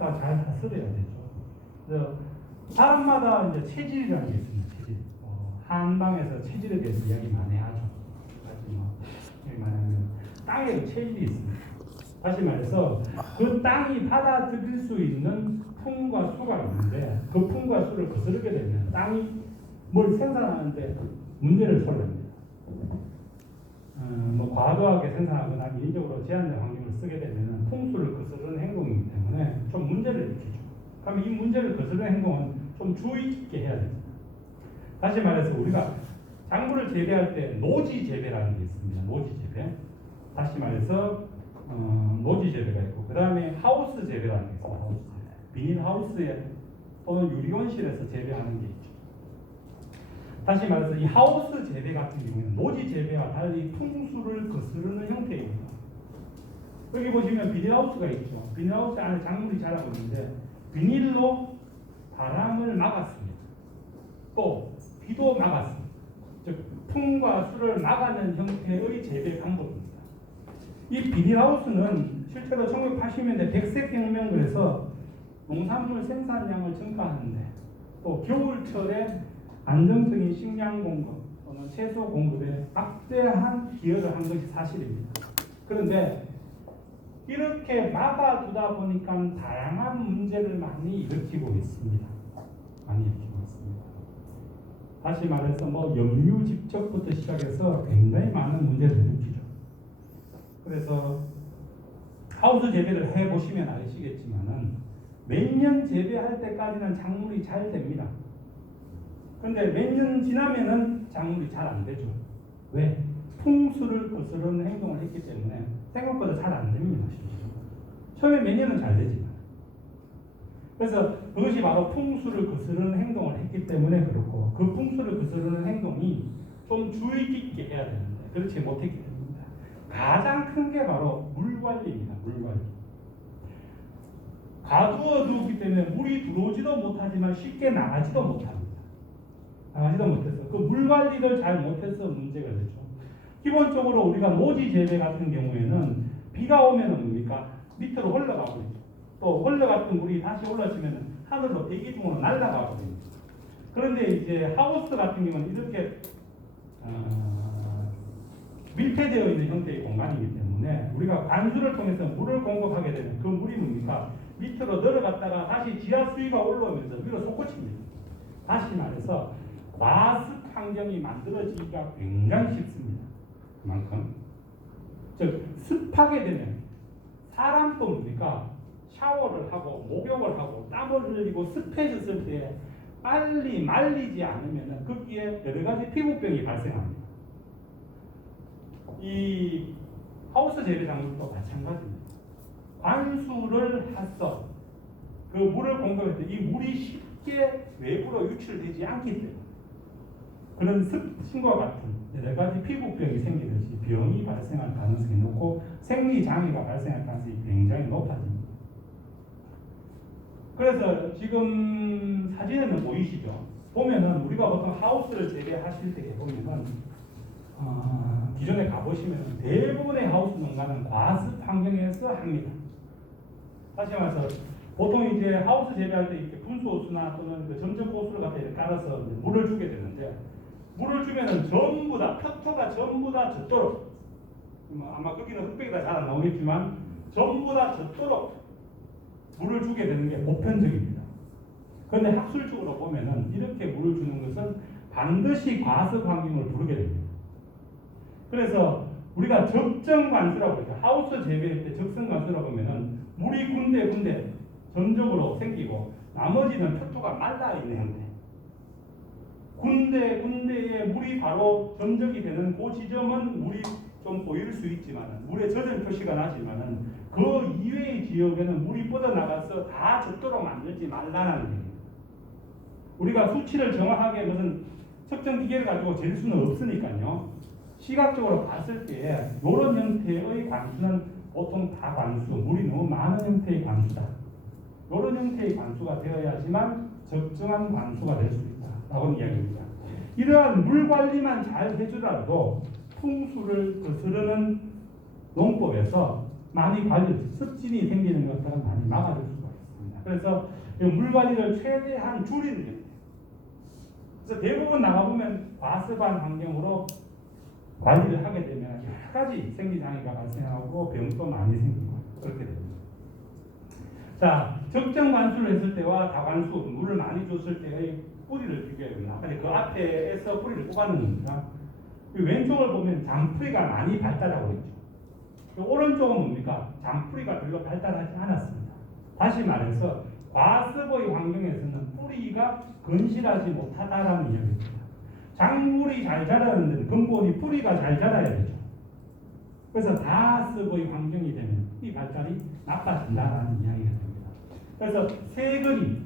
갖다 잘 다스려야 되죠. 그래서 사람마다 이제 체질이라는 게 있습니다. 체질. 한방에서 체질에 대해서 이야기 많이 하죠. 여기 말하면 땅에도 체질이 있습니다. 다시 말해서 그 땅이 받아들일 수 있는 풍과 수가 있는데 그 풍과 수를 거스르게 되면 땅이 뭘 생산하는데 문제를 초래합니다. 과도하게 생산하거나 인위적으로 제한된 환경을 쓰게 되면 풍수를 거스르는 행동이기 때문에 좀 문제를 일으키죠. 그러면 이 문제를 거스르는 행동은 좀 주의 깊게 해야 됩니다. 다시 말해서 우리가 작물을 재배할 때 노지 재배라는 게 있습니다. 노지 재배. 다시 말해서 노지 재배가 있고 그 다음에 하우스 재배라는 게 있습니다. 하우스 재배. 비닐 하우스에 또는 유리온실에서 재배하는 게 있죠. 다시 말해서 이 하우스 재배 같은 경우는 노지 재배와 달리 풍수를 거스르는 형태입니다. 여기 보시면 비닐하우스가 있죠. 비닐하우스 안에 작물이 자라고 있는데 비닐로 바람을 막았습니다. 또 비도 막았습니다. 즉 풍과 수를 막아내는 형태의 재배 방법입니다. 이 비닐하우스는 실제로 1980년대 백색혁명을 해서 농산물 생산량을 증가하는데 또 겨울철에 안정적인 식량 공급 또는 채소 공급에 막대한 기여를 한 것이 사실입니다. 그런데 이렇게 막아두다 보니까 다양한 문제를 많이 일으키고 있습니다. 많이 일으키고 있습니다. 다시 말해서 염류 집적부터 시작해서 굉장히 많은 문제를 일으키죠. 그래서 하우스 재배를 해보시면 아시겠지만은 몇 년 재배할 때까지는 작물이 잘 됩니다. 근데 몇 년 지나면은 작물이 잘 안 되죠. 왜? 풍수를 거스르는 행동을 했기 때문에 생각보다 잘 안 됩니다. 처음에 몇 년은 잘 되지만. 그래서 그것이 바로 풍수를 거스르는 행동을 했기 때문에 그렇고 그 풍수를 거스르는 행동이 좀 주의 깊게 해야 되는데 그렇지 못했기 때문입니다. 가장 큰 게 바로 물 관리입니다. 물 관리. 가두어 두기 때문에 물이 들어오지도 못하지만 쉽게 나가지도 못합니다. 나가지도 못해서 그 물 관리를 잘 못해서 문제가 되죠. 기본적으로 우리가 노지 재배 같은 경우에는 비가 오면은 뭡니까? 밑으로 흘러가고 있죠. 또 흘러갔던 물이 다시 올라지면 하늘로 대기 중으로 날아가고 있습니다. 그런데 이제 하우스 같은 경우는 이렇게 밀폐되어 있는 형태의 공간이기 때문에 우리가 관수를 통해서 물을 공급하게 되면 그 물이 뭡니까? 밑으로 내려갔다가 다시 지하 수위가 올라오면서 위로 솟구칩니다. 다시 말해서 과습 환경이 만들어지기가 굉장히 쉽습니다. 그만큼 즉 습하게 되면 사람도 뭡니까? 샤워를 하고 목욕을 하고 땀을 흘리고 습해졌을 때 빨리 말리지 않으면 거기에 여러 가지 피부병이 발생합니다. 이 하우스 재배 작물도 마찬가지입니다. 관수를 해서 그 물을 공급할 때 이 물이 쉽게 외부로 유출되지 않기 때문에 그런 습신과 같은 여러 가지 피부병이 생기듯이 병이 발생할 가능성이 높고 생리장애가 발생할 가능성이 굉장히 높아집니다. 그래서 지금 사진에는 보이시죠? 보면은 우리가 보통 하우스를 재배하실 때 보면은 기존에 가보시면 대부분의 하우스 농가는 과습 환경에서 합니다. 다시 말해서 보통 이제 하우스 재배할 때 이렇게 분수호수나 또는 그 점적 호수를 갖다 이렇게 깔아서 물을 주게 되는데 물을 주면은 전부 다 표토가 전부 다 젖도록 아마 거기는 흑백이 다 잘 안 나오겠지만 전부 다 젖도록 물을 주게 되는 게 보편적입니다. 그런데 학술적으로 보면은 이렇게 물을 주는 것은 반드시 과습 환경을 부르게 됩니다. 그래서 우리가 적정 관수라고 그러죠. 하우스 재배할 때 적정 관수라고 보면은 물이 군데군데 점적으로 생기고 나머지는 표토가 말라있는 형태. 군데군데에 물이 바로 점적이 되는 그 지점은 물이 좀 보일 수 있지만 물에 젖은 표시가 나지만 그 이외의 지역에는 물이 뻗어나가서 다 젖도록 만들지 말라는 얘기입니다. 우리가 수치를 정확하게 무슨 측정 기계를 가지고 잴 수는 없으니까요. 시각적으로 봤을 때 이런 형태의 관수는 보통 다 관수, 물이 너무 많은 형태의 관수다. 이런 형태의 관수가 되어야지만 적정한 관수가 될 수 있다라고 이야기합니다. 이러한 물 관리만 잘 해주더라도 풍수를 거스르는 농법에서 많이 관리, 습진이 생기는 것들은 많이 막아줄 수가 있습니다. 그래서 이 물 관리를 최대한 줄이는 게. 그래서 대부분 나가보면 과습한 환경으로 관리를 하게 되면 여러 가지 생리장애가 발생하고 병도 많이 생기고 그렇게 됩니다. 자, 적정 관수를 했을 때와 다관수, 물을 많이 줬을 때의 뿌리를 비교해 봅니다. 그 앞에서 뿌리를 뽑아놓는 겁니다. 왼쪽을 보면 장뿌리가 많이 발달하고 있죠. 오른쪽은 뭡니까? 장뿌리가 별로 발달하지 않았습니다. 다시 말해서 과습의 환경에서는 뿌리가 건실하지 못하다라는 이야기입니다. 작물이 잘 자라는 데는 근본이 뿌리가 잘 자라야 되죠. 그래서 다습의 환경이 되면 뿌리 발달이 나빠진다라는 이야기가 됩니다. 그래서 세근이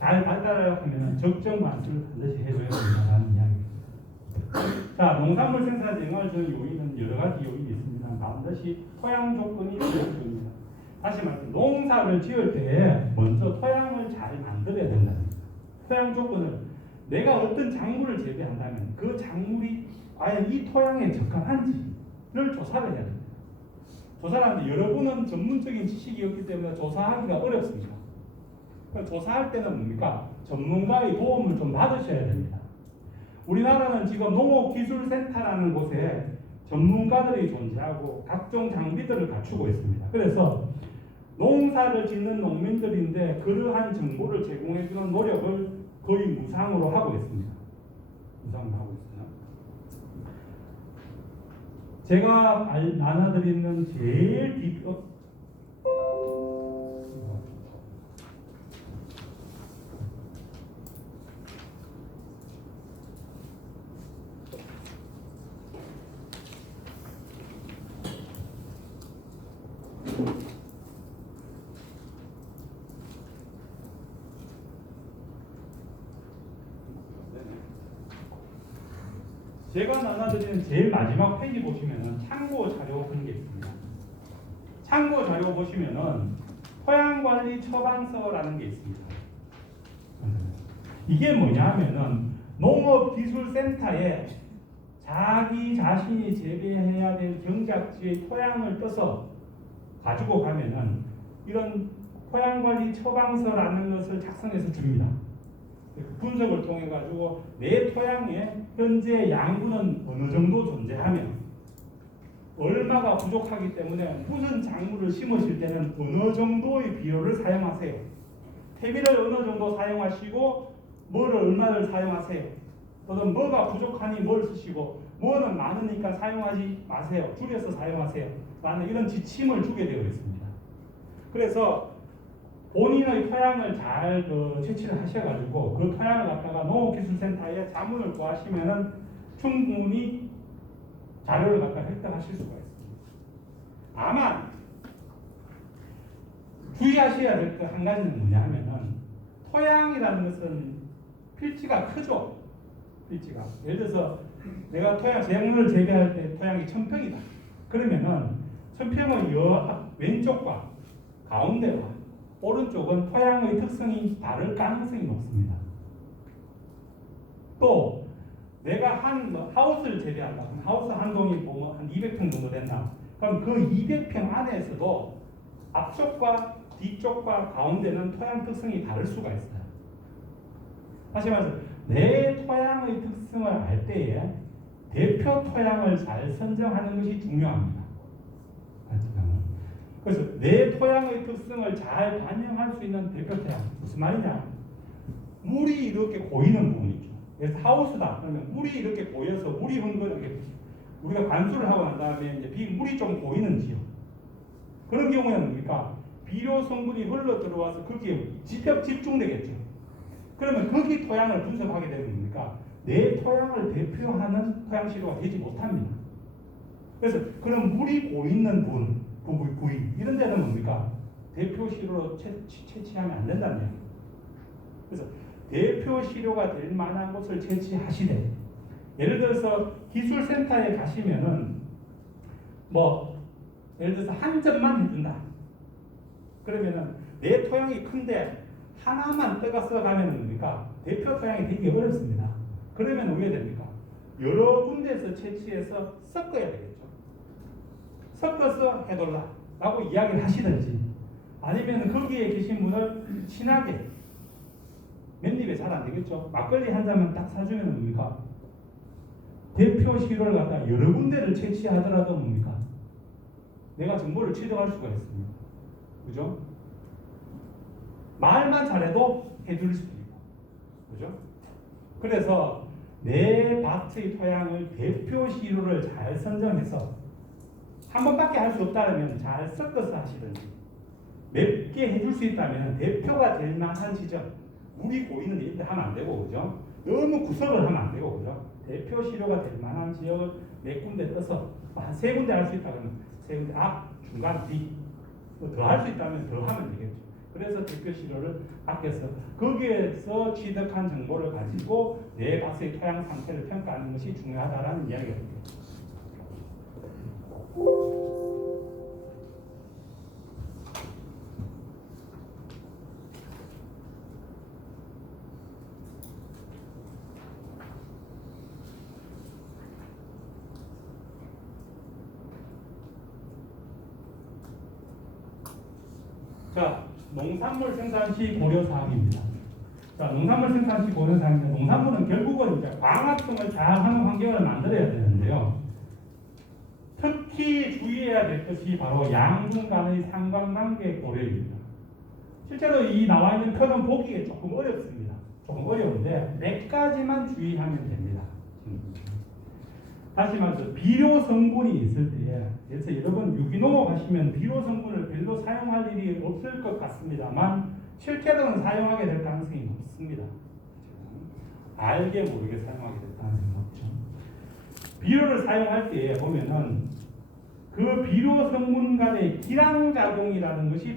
잘 발달하려면 적정 관수를 반드시 해줘야 된다는 이야기입니다. 자, 농산물 생산 생활적 요인은 여러 가지 요인이 있습니다. 반드시 토양 조건이 필요합니다. 다시 말해서 농사를 지을 때 먼저 토양을 잘 만들어야 된다는 거예요. 토양 조건을 내가 어떤 작물을 재배한다면 그 작물이 과연 이 토양에 적합한지를 조사를 해야 됩니다. 조사를 하는데 여러분은 전문적인 지식이 없기 때문에 조사하기가 어렵습니다. 조사할 때는 뭡니까? 전문가의 도움을 좀 받으셔야 됩니다. 우리나라는 지금 농업기술센터라는 곳에 전문가들이 존재하고 각종 장비들을 갖추고 있습니다. 그래서 농사를 짓는 농민들인데 그러한 정보를 제공해주는 노력을 거의 무상으로 하고 있습니다. 무상으로 하고 있습니다. 제가 나눠드리는 제일 비법 제가 나눠드리는 제일 마지막 페이지 보시면은 참고 자료 그런 게 있습니다. 참고 자료 보시면은 토양관리 처방서라는 게 있습니다. 이게 뭐냐 하면은 농업기술센터에 자기 자신이 재배해야 될 경작지의 토양을 떠서 가지고 가면은 이런 토양관리 처방서라는 것을 작성해서 줍니다. 분석을 통해 가지고 내 토양에 현재 양분은 어느 정도 존재하며 얼마가 부족하기 때문에 무슨 작물을 심으실 때는 어느 정도의 비료를 사용하세요. 퇴비를 어느 정도 사용하시고 뭐를 얼마를 사용하세요. 또는 뭐가 부족하니 뭘 쓰시고 뭐는 많으니까 사용하지 마세요. 줄여서 사용하세요. 라는 이런 지침을 주게 되어 있습니다. 그래서 본인의 토양을 잘 채취를 하셔가지고 그 토양을 갖다가 농업기술센터에 자문을 구하시면은 충분히 자료를 갖다 획득하실 수가 있습니다. 다만 주의하셔야 될 그 한 가지는 뭐냐 하면은 토양이라는 것은 필지가 크죠. 필지가 예를 들어서 내가 토양 작물을 재배할 때 토양이 1000평이다. 그러면은 1000평의 왼쪽과 가운데와 오른쪽은 토양의 특성이 다를 가능성이 높습니다. 또 내가 한 하우스를 재배한다. 그럼 하우스 한 동이 보면 한 200평 정도 된다. 그럼 그 200평 안에서도 앞쪽과 뒤쪽과 가운데는 토양 특성이 다를 수가 있어요. 다시 말해서 내 토양의 특성을 알 때에 대표 토양을 잘 선정하는 것이 중요합니다. 그래서 내 토양의 특성을 잘 반영할 수 있는 대표 토양 무슨 말이냐? 물이 이렇게 고이는 부분이 있죠. 그래서 하우스다. 그러면 물이 이렇게 고여서 물이 흥건하게 우리가 관수를 하고 난 다음에 이제 물이 좀 고이는 지역 그런 경우에는 뭡니까? 비료 성분이 흘러 들어와서 거기에 집중되겠죠. 그러면 거기 토양을 분석하게 되면 뭡니까? 내 토양을 대표하는 토양 시료가 되지 못합니다. 그래서 그런 물이 고이는 부위 이런 데는 뭡니까? 대표 시료로 채취하면 안 된다는 얘기예요. 그래서 대표 시료가 될 만한 곳을 채취하시되 예를 들어서 기술센터에 가시면은 예를 들어서 한 점만 해준다. 그러면은 내 토양이 큰데 하나만 떠가서 가면은 뭡니까? 대표 토양이 되기 어렵습니다. 그러면 어떻게 됩니까? 여러 군데에서 채취해서 섞어야 되겠죠. 섞어서 해달라 라고 이야기를 하시든지 아니면 거기에 계신 분을 친하게 맨입에 잘 안 되겠죠. 막걸리 한 잔만 딱 사주면 뭡니까? 대표 시료를 갖다 여러 군데를 채취하더라도 뭡니까? 내가 정보를 취득할 수가 있습니다. 그죠? 말만 잘해도 해줄 수도 있고. 그죠? 그래서 내 밭의 토양을 대표 시료를 잘 선정해서 한 번밖에 할 수 없다면 잘 섞어서 하시든지 몇 개 해줄 수 있다면 대표가 될 만한 지점, 물이 고이는 데 하면 안 되고, 그죠? 너무 구석을 하면 안 되고, 그죠? 대표 시료가 될 만한 지역을 몇 군데 떠서 한 세 군데 할 수 있다 그러면 세 군데 앞, 중간, 뒤 더 할 수 있다면 더 하면 되겠죠. 그래서 대표 시료를 아껴서 거기에서 취득한 정보를 가지고 내 밭의 토양 상태를 평가하는 것이 중요하다라는 이야기가 됩니다. 자, 농산물 생산 시 고려사항입니다. 자, 농산물 생산 시 고려사항입니다. 농산물은 결국은 이제 광합성을 잘 하는 환경을 만들어야 되는데요. 특히 주의해야 될 것이 바로 양분 간의 상관관계 고려입니다. 실제로 이 나와 있는 표는 보기에 조금 어렵습니다. 조금 어려운데 몇 가지만 주의하면 됩니다. 다시 말해서 비료 성분이 있을 때에, 그래서 여러분 유기농업 하시면 비료 성분을 별로 사용할 일이 없을 것 같습니다만 실제로는 사용하게 될 가능성이 높습니다. 알게 모르게 사용하게 될 가능성이 높죠. 비료를 사용할 때 보면은 그 비료 성분 간의 기량작용이라는 것이